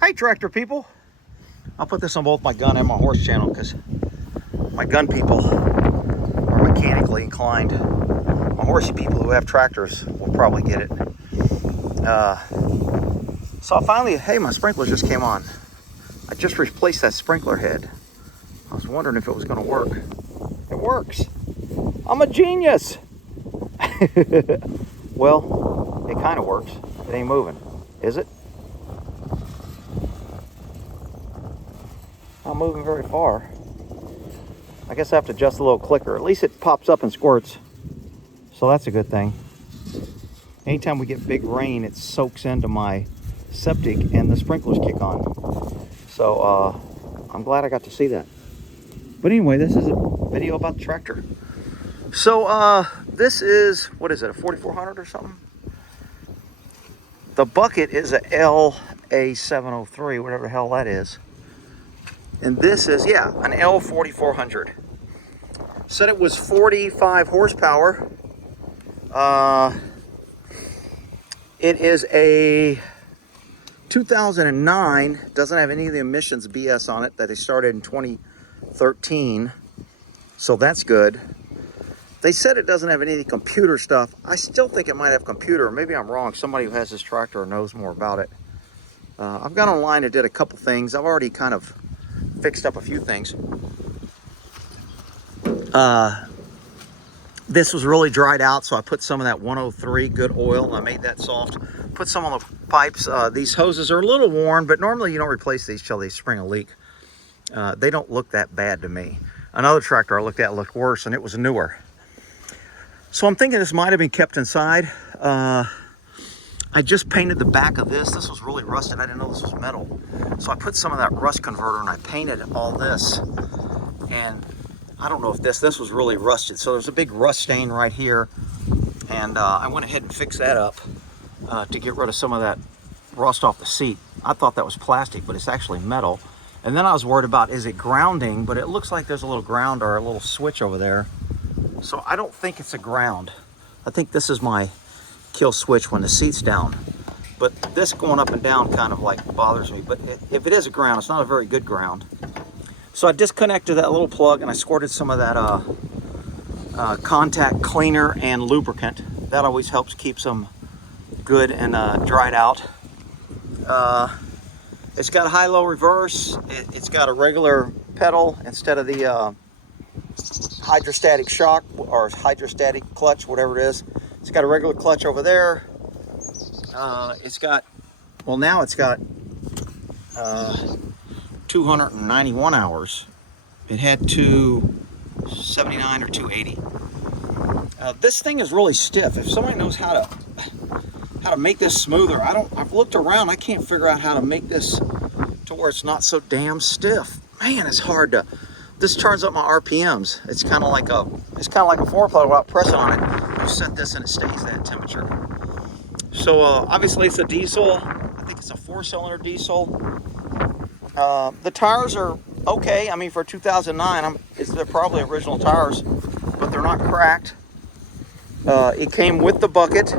Hi, tractor people. I'll put this on both my gun and my horse channel because my gun people are mechanically inclined. My horsey people who have tractors will probably get it. So I finally, hey, my sprinkler just came on. I just replaced that sprinkler head. I was wondering if it was going to work. It works. I'm a genius. Well, it kind of works. It ain't moving, is it? Not moving very far. I guess I have to adjust the little clicker. At least it pops up and squirts. So that's a good thing. Anytime we get big rain, it soaks into my septic and the sprinklers kick on. So I'm glad I got to see that. But anyway, this is a video about the tractor. So this is, what is it, a 4400 or something? The bucket is a LA703, whatever the hell that is. And this is, yeah, an L4400. Said it was 45 horsepower. It is a 2009, doesn't have any of the emissions BS on it that they started in 2013. So that's good. They said it doesn't have any of the computer stuff. I still think it might have computer. Maybe I'm wrong. Somebody who has this tractor knows more about it. I've gone online and did a couple things. I've already kind of fixed up a few things. This was really dried out, so I put some of that 103 good oil and I made that soft. Put some on the pipes. These hoses are a little worn, but normally you don't replace these till they spring a leak. They don't look that bad to me. Another tractor I looked at looked worse, and it was newer. So I'm thinking this might have been kept inside. I just painted the back of this. This was really rusted. I didn't know this was metal. So I put some of that rust converter and I painted all this. And I don't know if this was really rusted. So there's a big rust stain right here. And I went ahead and fixed that up to get rid of some of that rust off the seat. I thought that was plastic, but it's actually metal. And then I was worried about, is it grounding? But it looks like there's a little ground or a little switch over there. So I don't think it's a ground. I think this is my kill switch when the seat's down. But this going up and down kind of like bothers me. But if it is a ground, it's not a very good ground. So I disconnected that little plug and I squirted some of that contact cleaner and lubricant. That always helps keep them good and dried out. It's got a high-low reverse. It's got a regular pedal instead of the hydrostatic shock or hydrostatic clutch, whatever it is. It's got a regular clutch over there. It's got, well, now it's got 291 hours. It had 279 or 280. This thing is really stiff. If somebody knows how to make this smoother, I've looked around, I can't figure out how to make this to where it's not so damn stiff. Man, it's hard to. This turns up my RPMs. It's kind of like a floor plug without pressing on it. You set this and it stays that temperature. So obviously it's a diesel. I think it's a 4-cylinder diesel. The tires are okay. I mean, for 2009, they're probably original tires, but they're not cracked. It came with the bucket.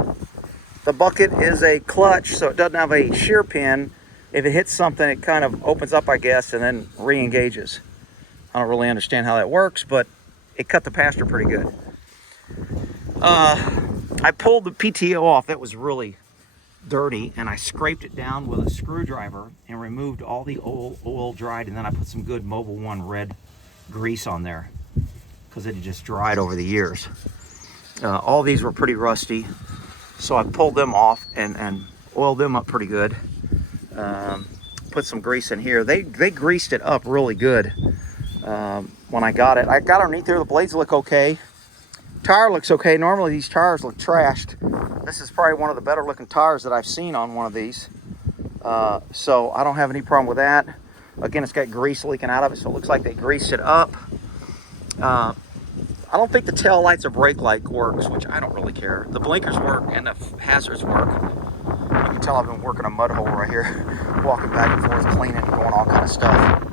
The bucket is a clutch, so it doesn't have a shear pin. If it hits something, it kind of opens up, I guess, and then re-engages. I don't really understand how that works, but it cut the pasture pretty good. I pulled the PTO off. That was really dirty, and I scraped it down with a screwdriver and removed all the oil dried, and then I put some good Mobil 1 red grease on there because it had just dried over the years. All these were pretty rusty, so I pulled them off and oiled them up pretty good. Put some grease in here. They greased it up really good. When I got it underneath there. The blades look okay. Tire looks okay. Normally these tires look trashed. This is probably one of the better looking tires that I've seen on one of these. So I don't have any problem with that. Again, it's got grease leaking out of it, so it looks like they greased it up. I don't think the tail lights or brake light works, which I don't really care. The blinkers work and the hazards work. You can tell I've been working a mud hole right here, walking back and forth, cleaning and doing all kind of stuff.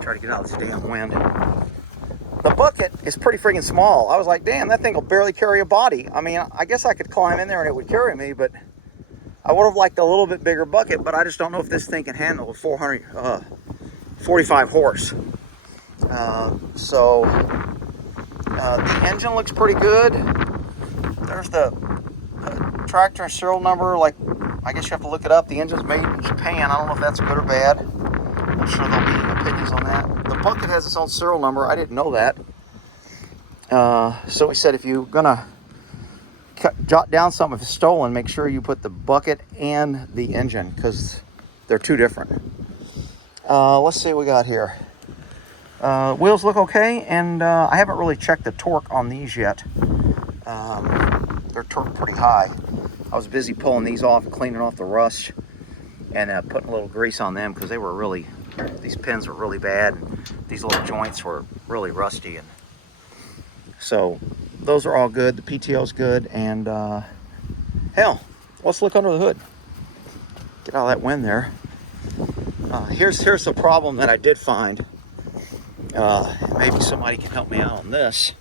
Try to get out of this damn wind. The bucket is pretty freaking small. I was like, damn, that thing will barely carry a body. I mean, I guess I could climb in there and it would carry me, but I would have liked a little bit bigger bucket, but I just don't know if this thing can handle a 445 horse. The engine looks pretty good. There's the tractor serial number. Like, I guess you have to look it up. The engine's made in Japan. I don't know if that's good or bad. I'm sure there'll be opinions on that. The bucket has its own serial number. I didn't know that. So he said if you're gonna jot down something if it's stolen, make sure you put the bucket and the engine, because they're two different. Let's see what we got here. Wheels look okay, and I haven't really checked the torque on these yet. They're torqued pretty high. I was busy pulling these off and cleaning off the rust and putting a little grease on them, because they were really, these pins were really bad, and these little joints were really rusty. And so those are all good. The PTO's good, and hell, let's look under the hood. Get out of that wind there. Here's the problem that I did find. Maybe somebody can help me out on this.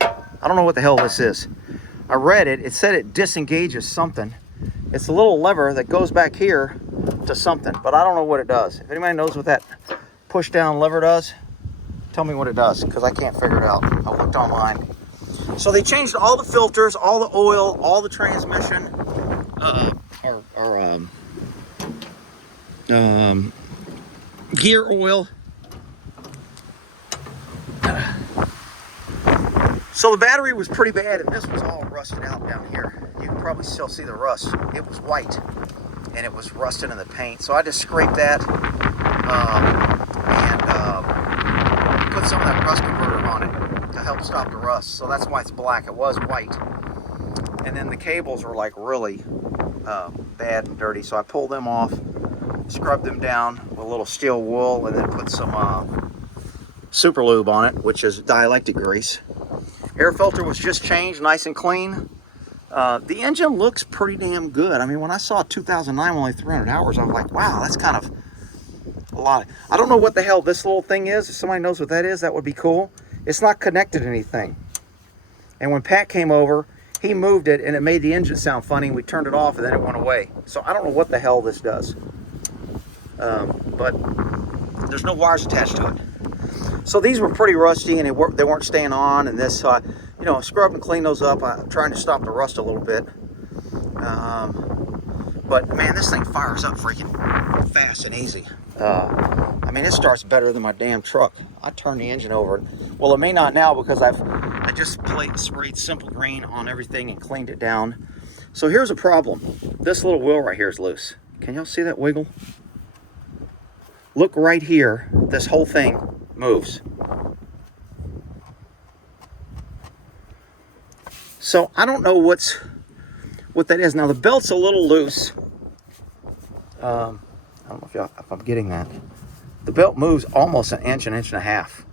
I don't know what the hell this is. I read it. It said it disengages something. It's a little lever that goes back here to something, but I don't know what it does. If anybody knows what that push down lever does, tell me what it does, because I can't figure it out. I looked online. So they changed all the filters, all the oil, all the transmission, gear oil. So the battery was pretty bad, and this was all rusted out down here. You can probably still see the rust. It was white, and it was rusted in the paint. So I just scraped that and put some of that rust converter on it to help stop the rust. So that's why it's black. It was white. And then the cables were like really bad and dirty. So I pulled them off, scrubbed them down with a little steel wool, and then put some super lube on it, which is dielectric grease. Air filter was just changed, nice and clean. The engine looks pretty damn good. I mean, when I saw 2009 only 300 hours, I was like, wow, that's kind of a lot. I don't know what the hell this little thing is. If somebody knows what that is, that would be cool. It's not connected to anything. And when Pat came over, he moved it, and it made the engine sound funny. We turned it off, and then it went away. So I don't know what the hell this does. But there's no wires attached to it. So these were pretty rusty, and they weren't staying on. And this, you know, scrub and clean those up. I'm trying to stop the rust a little bit. But man, this thing fires up freaking fast and easy. I mean, it starts better than my damn truck. I turned the engine over. Well, it may not now, because I just sprayed Simple Green on everything and cleaned it down. So here's a problem. This little wheel right here is loose. Can y'all see that wiggle? Look right here. This whole thing moves. So I don't know what that is. Now the belt's a little loose. I don't know if I'm getting that. The belt moves almost an inch and a half.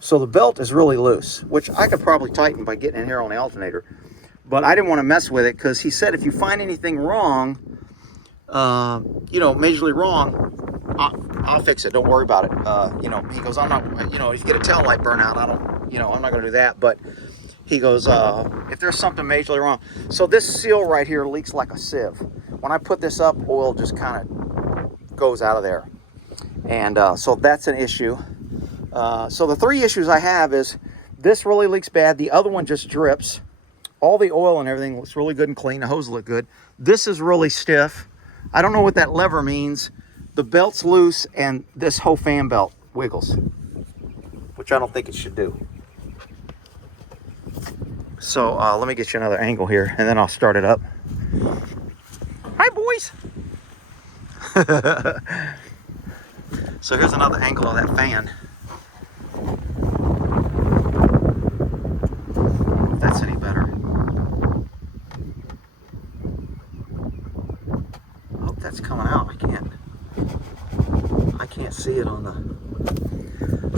So the belt is really loose, which I could probably tighten by getting in here on the alternator. But I didn't want to mess with it, because he said if you find anything wrong, you know, majorly wrong, I'll fix it. Don't worry about it. You know, he goes, I'm not, you know, if you get a tail light burnout, I'm not going to do that. But he goes, if there's something majorly wrong. So this seal right here leaks like a sieve. When I put this up, oil just kind of goes out of there. And so that's an issue. So the three issues I have is this really leaks bad. The other one just drips. All the oil and everything looks really good and clean. The hose look good. This is really stiff. I don't know what that lever means. The belt's loose, and this whole fan belt wiggles, which I don't think it should do. So let me get you another angle here, and then I'll start it up. Hi, boys. So here's another angle of that fan. If that's any better. I hope that's coming out. I can't see it on the...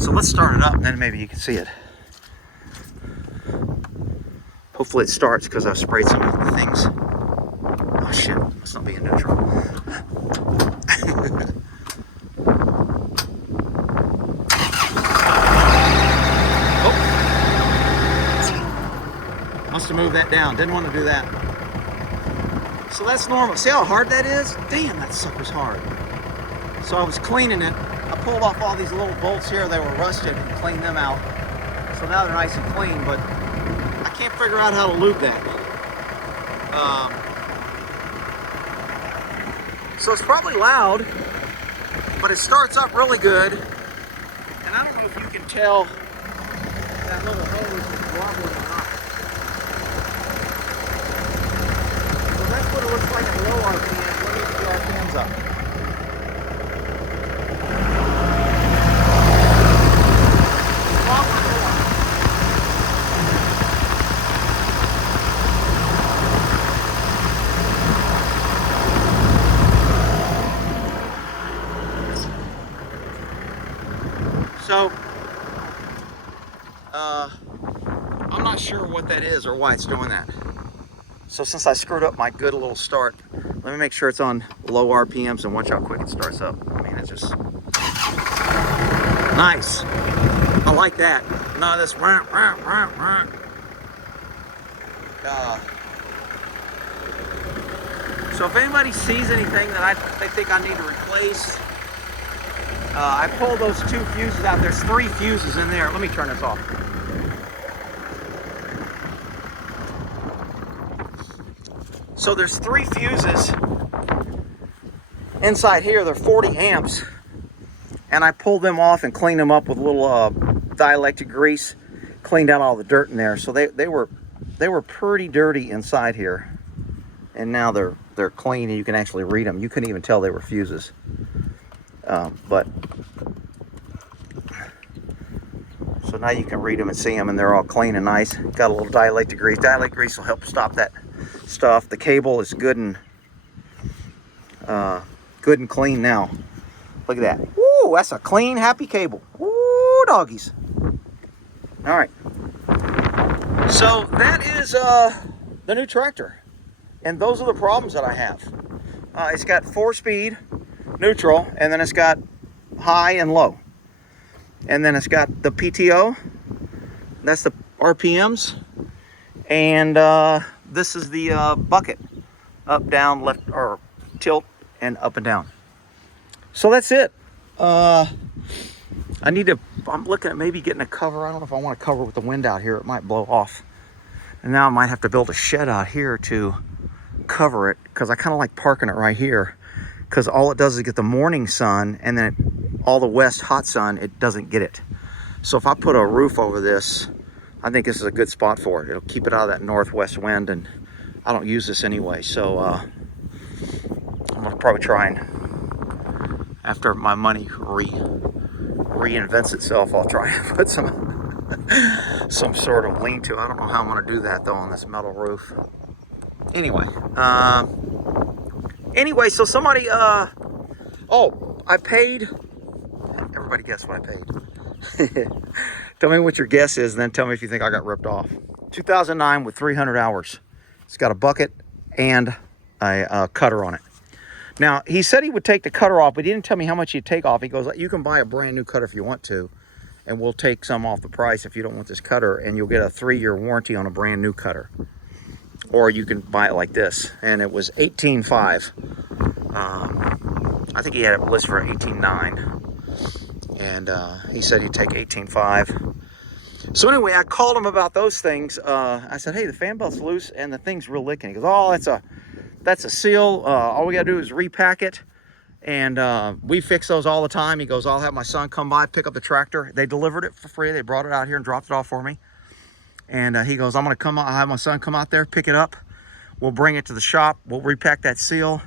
So let's start it up, and then maybe you can see it. Hopefully it starts, because I've sprayed some of the things. Oh shit, must not be in neutral. Oh. Must have moved that down. Didn't want to do that. So that's normal. See how hard that is? Damn, that sucker's hard. So I was cleaning it. I pulled off all these little bolts here. They were rusted and cleaned them out. So now they're nice and clean, but I can't figure out how to lube that. So it's probably loud, but it starts up really good. And I don't know if you can tell that little hose is wobbling or not. So that's what it looks like at low RPM. Let me get the RPMs up. So, I'm not sure what that is or why it's doing that. So since I screwed up my good little start, let me make sure it's on low RPMs and watch how quick it starts up. I mean, it's just nice. I like that. None of this. So if anybody sees anything that they think I need to replace, I pulled those 2 fuses out. There's 3 fuses in there. Let me turn this off. So there's 3 fuses inside here. They're 40 amps. And I pulled them off and cleaned them up with a little dielectric grease. Cleaned out all the dirt in there. So they were pretty dirty inside here. And now they're clean and you can actually read them. You couldn't even tell they were fuses. But so now you can read them and see them, and they're all clean and nice. Got a little dielectric grease. Dielectric grease will help stop that stuff. The cable is good and clean now. Look at that. Woo, that's a clean, happy cable. Woo, doggies. All right. So that is the new tractor, and those are the problems that I have. It's got 4-speed. Neutral, and then it's got high and low, and then it's got the PTO, that's the RPMs, and this is the bucket, up, down, left, or tilt, and up and down. So that's it. I'm looking at maybe getting a cover. I don't know if I want to cover with the wind out here. It might blow off, and now I might have to build a shed out here to cover it, because I kind of like parking it right here. Because all it does is get the morning sun, and then all the west hot sun, it doesn't get it. So if I put a roof over this, I think this is a good spot for it. It'll keep it out of that northwest wind, and I don't use this anyway. So I'm gonna probably try and, after my money reinvents itself, I'll try and put some sort of lean-to. I don't know how I'm gonna do that though on this metal roof. Anyway, so somebody, I paid, everybody guess what I paid. Tell me what your guess is, and then tell me if you think I got ripped off. 2009 with 300 hours. It's got a bucket and a cutter on it. Now, he said he would take the cutter off, but he didn't tell me how much he'd take off. He goes, you can buy a brand new cutter if you want to, and we'll take some off the price if you don't want this cutter, and you'll get a 3-year warranty on a brand new cutter. Or you can buy it like this, and it was $18,500. I think he had it listed for $18,900, and he said he'd take $18,500. So anyway, I called him about those things. I said, hey, the fan belt's loose and the thing's real licking. He goes, oh, that's a seal. All we gotta do is repack it, and we fix those all the time. He goes, I'll have my son come by, pick up the tractor. They delivered it for free. They brought it out here and dropped it off for me. And he goes, I'll have my son come out there, pick it up. We'll bring it to the shop. We'll repack that seal.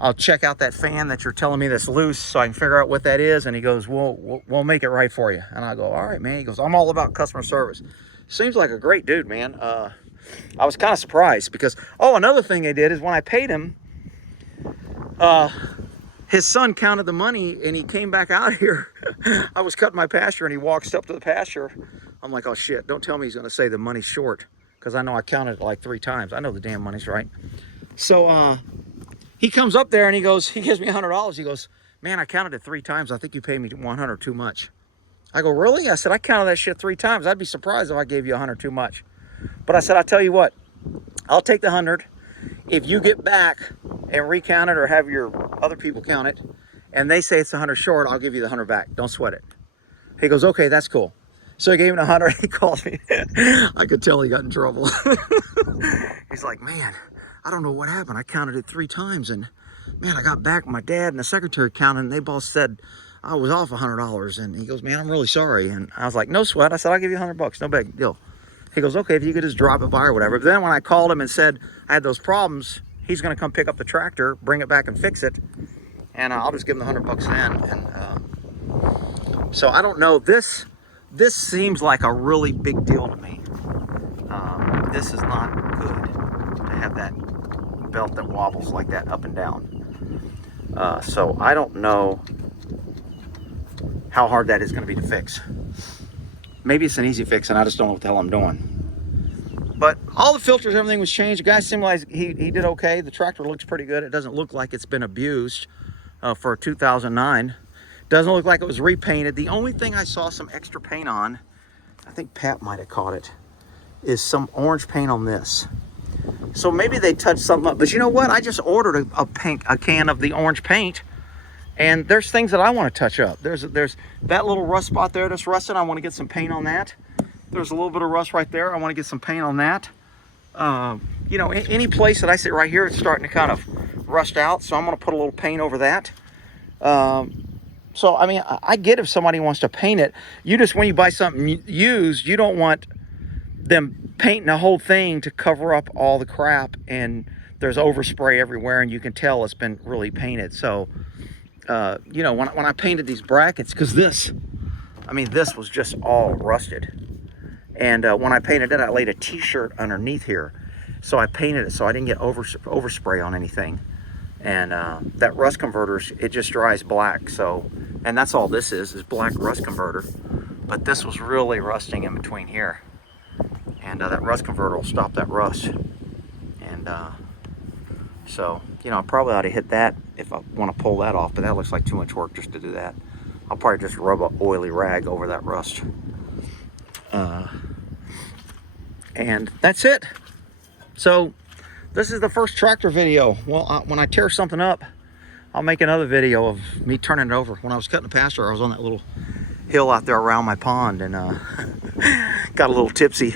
I'll check out that fan that you're telling me that's loose so I can figure out what that is. And he goes, we'll make it right for you. And I go, all right, man. He goes, I'm all about customer service. Seems like a great dude, man. I was kind of surprised because, another thing they did is when I paid him, his son counted the money and he came back out here. I was cutting my pasture and he walks up to the pasture. I'm like, oh shit, don't tell me he's gonna say the money's short, because I know I counted it like 3 times. I know the damn money's right. So he comes up there and he gives me $100. He goes, man, I counted it 3 times. I think you paid me $100 too much. I go, really? I said, I counted that shit 3 times. I'd be surprised if I gave you $100 too much. But I said, I'll tell you what, I'll take the 100. if you get back and recount it or have your other people count it, and they say it's 100 short, I'll give you the 100 back. Don't sweat it. He goes, okay, that's cool. So I gave him 100. He calls me. I could tell he got in trouble. He's like, man, I don't know what happened. I counted it 3 times, and man, I got back. My dad and the secretary counted, and they both said I was off $100. And he goes, man, I'm really sorry. And I was like, no sweat. I said, I'll give you $100. No big deal. He goes, okay, if you could just drop it by or whatever. But then when I called him and said I had those problems, he's going to come pick up the tractor, bring it back and fix it. And I'll just give him the $100 then. And so I don't know. This seems like a really big deal to me. This is not good to have that belt that wobbles like that up and down. So I don't know how hard that is going to be to fix. Maybe it's an easy fix and I just don't know what the hell I'm doing. But all the filters, everything was changed. The guy seemed like he did okay. The tractor looks pretty good. It doesn't look like it's been abused for 2009. Doesn't look like it was repainted. The only thing I saw some extra paint on, I think Pat might have caught it, is some orange paint on this. So maybe they touched something up. But you know what? I just ordered a can of the orange paint, and there's things that I want to touch up. There's that little rust spot there that's rusted. I want to get some paint on that. There's a little bit of rust right there. I want to get some paint on that. You know, any place that I sit right here, it's starting to kind of rust out. So I'm going to put a little paint over that. So, I mean, I get if somebody wants to paint it. You just, when you buy something used, you don't want them painting the whole thing to cover up all the crap and there's overspray everywhere and you can tell it's been really painted. So, you know, when I painted these brackets, because this was just all rusted. And when I painted it, I laid a t-shirt underneath here. So I painted it so I didn't get overspray on anything. And that rust converter, it just dries black. So, and that's all this is black rust converter. But this was really rusting in between here. And that rust converter will stop that rust. And so, you know, I probably ought to hit that if I want to pull that off. But that looks like too much work just to do that. I'll probably just rub an oily rag over that rust. And that's it. So this is the first tractor video. Well, when I tear something up, I'll make another video of me turning it over. When I was cutting the pasture, I was on that little hill out there around my pond and got a little tipsy.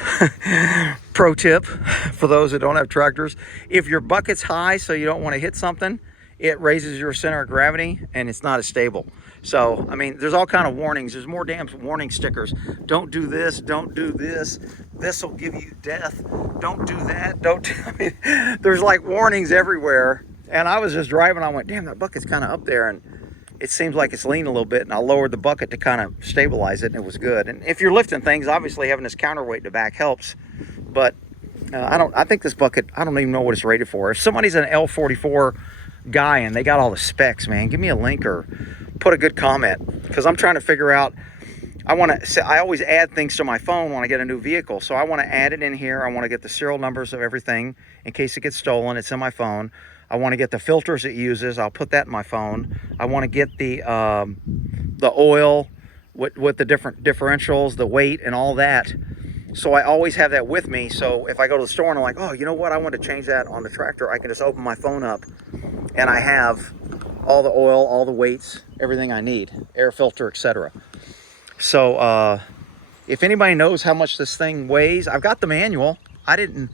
Pro tip for those that don't have tractors: if your bucket's high so you don't want to hit something, it raises your center of gravity and it's not as stable. So, I mean, there's all kind of warnings. There's more damn warning stickers. Don't do this. Don't do this. This will give you death. Don't do that. Don't. I mean, there's like warnings everywhere. And I was just driving. I went, damn, that bucket's kind of up there. And it seems like it's leaning a little bit. And I lowered the bucket to kind of stabilize it. And it was good. And if you're lifting things, obviously having this counterweight in the back helps. But I think this bucket, I don't even know what it's rated for. If somebody's an L44 guy and they got all the specs, man, give me a link or put a good comment, because I'm trying to figure out, I always add things to my phone when I get a new vehicle, so I want to add it in here. I want to get the serial numbers of everything in case it gets stolen. It's in my phone. I want to get the filters it uses. I'll put that in my phone. I want to get the oil with the different differentials, the weight and all that. So I always have that with me. So if I go to the store and I'm like, oh, you know what, I want to change that on the tractor, I can just open my phone up and I have all the oil, all the weights, everything I need, air filter, etc. So if anybody knows how much this thing weighs, I've got the manual. I kind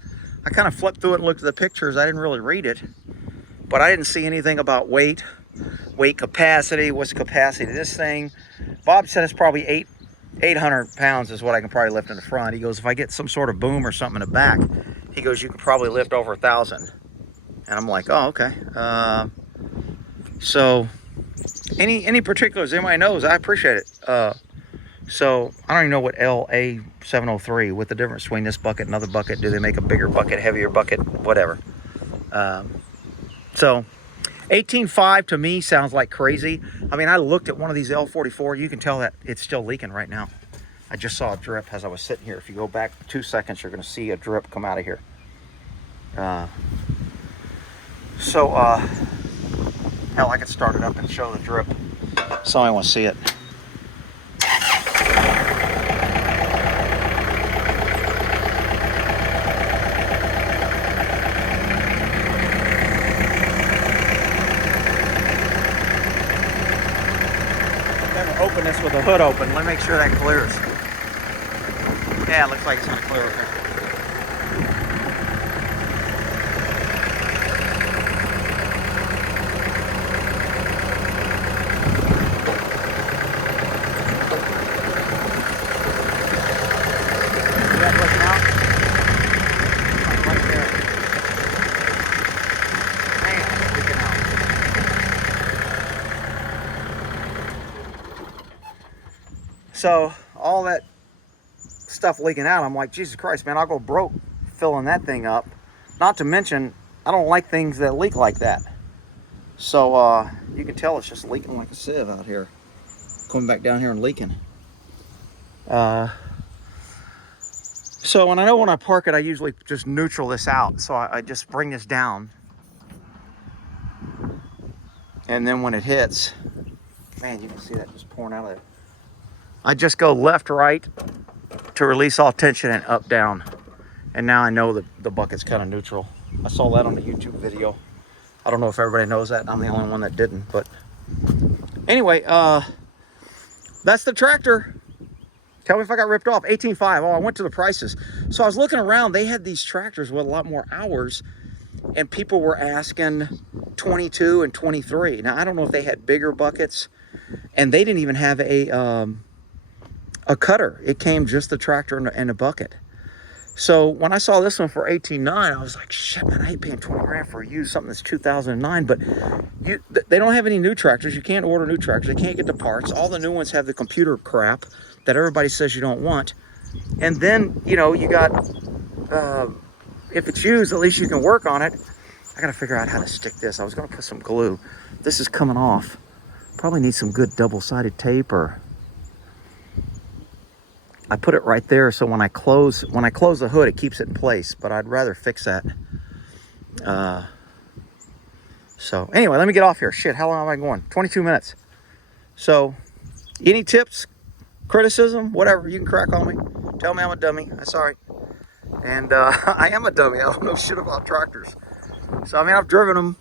of flipped through it and looked at the pictures. I didn't really read it, but I didn't see anything about weight capacity. What's the capacity of this thing? Bob said it's probably 800 pounds is what I can probably lift in the front. He goes, if I get some sort of boom or something in the back, he goes, you can probably lift over 1,000. And I'm like, oh, okay. So any particulars anybody knows, I appreciate it. So I don't even know what LA703, what the difference between this bucket and another bucket. Do they make a bigger bucket, heavier bucket, whatever. So 18.5 to me sounds like crazy. I mean, I looked at one of these L44. You can tell that it's still leaking right now. I just saw a drip as I was sitting here. If you go back 2 seconds, you're going to see a drip come out of here. Hell, I could start it up and show the drip. Somebody wants to see it. open this with the hood open. Let me make sure that clears. Yeah, it looks like it's gonna clear okay. See that looking out? Right there. Man, it's leaking out. So all that stuff leaking out, I'm like, Jesus Christ, man, I'll go broke filling that thing up. Not to mention, I don't like things that leak like that. So you can tell it's just leaking like a sieve out here. Coming back down here and leaking. So when I park it, I usually just neutral this out. So I just bring this down. And then when it hits, man, you can see that just pouring out of it. I just go left, right to release all tension and up, down. And now I know that the bucket's kind of neutral. I saw that on the YouTube video. I don't know if everybody knows that. I'm the only one that didn't. But anyway, that's the tractor. Tell me if I got ripped off. 18.5. Oh, I went to the prices. So I was looking around. They had these tractors with a lot more hours. And people were asking 22 and 23. Now, I don't know if they had bigger buckets. And they didn't even have a cutter. It came just the tractor and a bucket. So when I saw this one for 18.9, I was like, shit, man, I hate paying 20 grand for a used something that's 2009. But they don't have any new tractors. You can't order new tractors. They can't get the parts. All the new ones have the computer crap that everybody says you don't want. And then, you know, you got, if it's used, at least you can work on it. I got to figure out how to stick this. I was going to put some glue. This is coming off. Probably need some good double-sided tape, or I put it right there so when I close the hood, it keeps it in place, but I'd rather fix that. So anyway, let me get off here. Shit, how long am I going? 22 minutes. So any tips, criticism, whatever, you can crack on me. Tell me I'm a dummy. That's all right. And I am a dummy. I don't know shit about tractors. So I mean, I've driven them,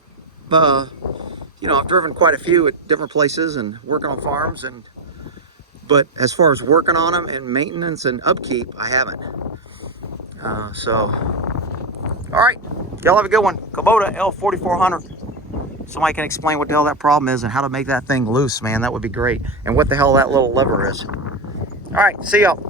you know, I've driven quite a few at different places and working on farms, but as far as working on them and maintenance and upkeep, I haven't. So, all right, y'all have a good one. Kubota L4400. Somebody can explain what the hell that problem is and how to make that thing loose, man. That would be great. And what the hell that little lever is. All right, see y'all.